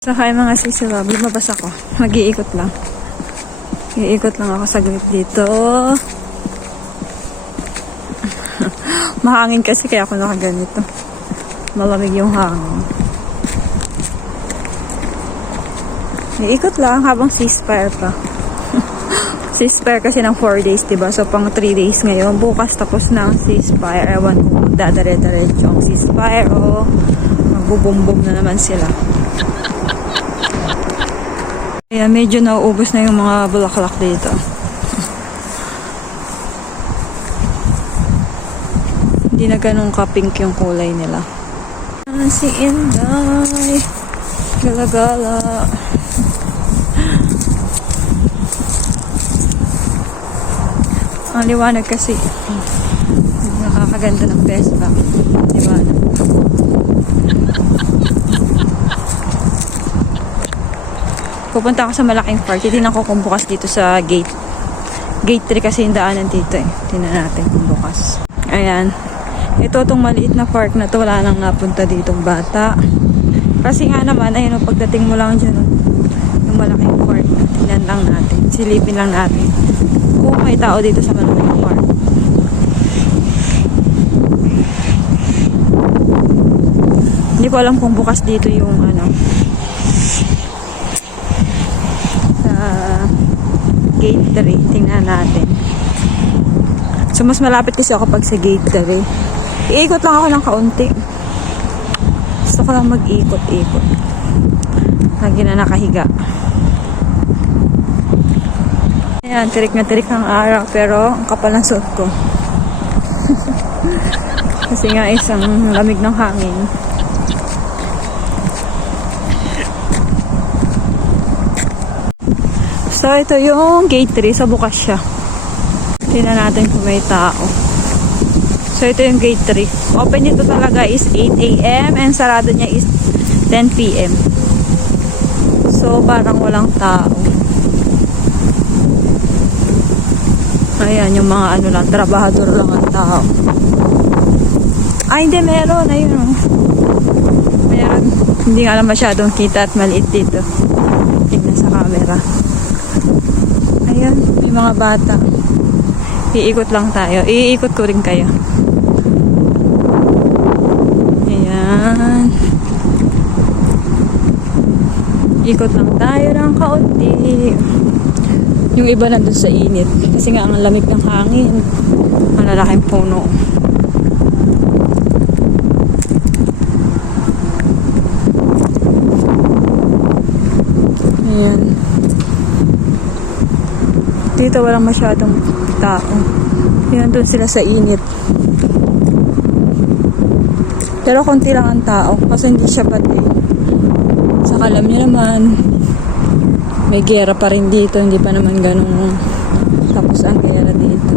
So hi mga sisiwab, lumabas ako. Mag-iikot lang. Iikot lang ako saglit dito. Mahangin kasi kaya ako nakaganito. Malamig yung hangin. Iikot lang habang ceasefire pa. Ceasefire kasi ng 4 days, diba? So pang 3 days ngayon. Bukas tapos na ang ceasefire. Ewan ko, magdadare-diretso ang ceasefire o magbubumbum na naman sila. Kaya medyo nauubos na yung mga bulaklak dito. Hindi na ganun ka-pink yung kulay nila. Si Inday. Gala-gala. Ang liwanag kasi. Nakakaganda ng Vespa. Liwanag. Pupunta ako sa malaking park. Titignan ko kung bukas dito sa gate. Gate 3 kasi yung daanan dito eh. Tingnan natin kung bukas. Ayan. Ito itong maliit na park na to. Wala nang napunta ditong bata. Kasi nga naman, ayun, pagdating mo lang dyan, yung malaking park. Tingnan lang natin. Silipin lang natin. Kung may tao dito sa malaking park. Hindi ko alam kung bukas dito yung ano. Gate 3. Tingnan natin. So, mas malapit kasi ako pag sa gate 3. Iikot lang ako ng kaunti. Gusto ko lang mag-ikot-ikot. Lagi na nakahiga. Ayan, tirik na tirik ng araw. Pero, ang kapal ng suot ko. Kasi nga isang lamig ng hangin. So, ito yung gate 3. So, bukas siya. Tingnan natin kung may tao. So, ito yung gate 3. Open nito talaga is 8 AM and sarado niya is 10 PM. So, parang walang tao. Ayan, yung mga ano lang, trabahador lang ang tao. Ay, hindi, meron. Ayun, oh. Meron. Hindi nga lang masyadong kita at maliit dito. Tignan sa camera. Ayan, may mga bata. Iikot lang tayo. Iikot ko rin kayo. Ayan. Ikot lang tayo ng kaunti. Yung iba nandun sa init. Kasi nga ang lamig ng hangin. Ang lalaking puno. Ayan. Dito walang masyadong tao. Yan, doon sila sa init. Pero konti lang ang tao kasi hindi siya pati. Saka alam niyo naman, may gera pa rin dito. Hindi pa naman ganun tapos ang gera dito.